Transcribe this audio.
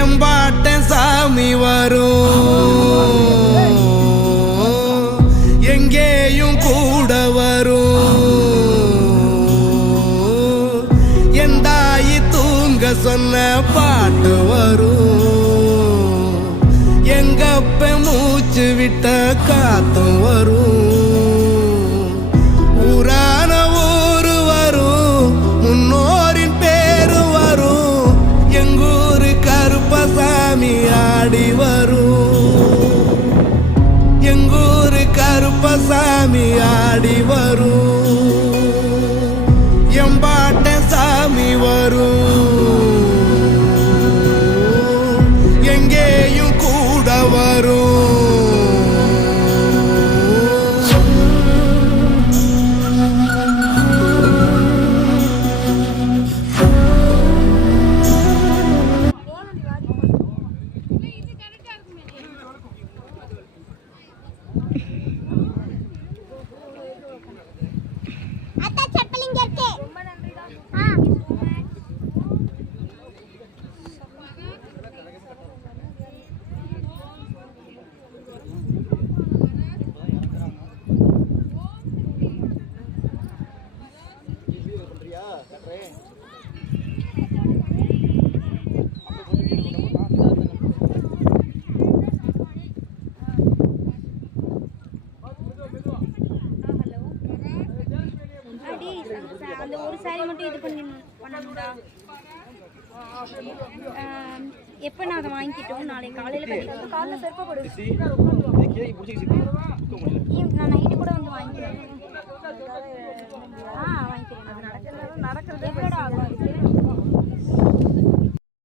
எம்பாட்ட சாமி வரும், எங்கேயும் கூட வரும். என் தாயி தூங்க சொன்ன பாட்டு வரும், எங்கப்ப மூச்சு விட்ட காத்தும் வரும். ஊரான ஊரு வரும், முன்னோரின் பேரு வரும். எங்கூரு கருப்பசாமி ஆடி வரும், எங்கூரு கருப்பசாமி ஆடி வரும். எம்பாட்ட சாமி வரும், எங்கேயும் கூட வரும். அந்த ஒரு சாரி மட்டும் இது பண்ணணும்டா. எப்போ நான் அதை வாங்கிக்கிட்டோம்? நாளைக்கு காலையில் கட்டிக்கலாம். காலையில் செருப்பா போடு. நான் நைட்டு கூட வந்து வாங்கிக்கிறேன். வாங்கிக்கிறேன். நடக்கிறது எவ்வளோடா ஆகும்?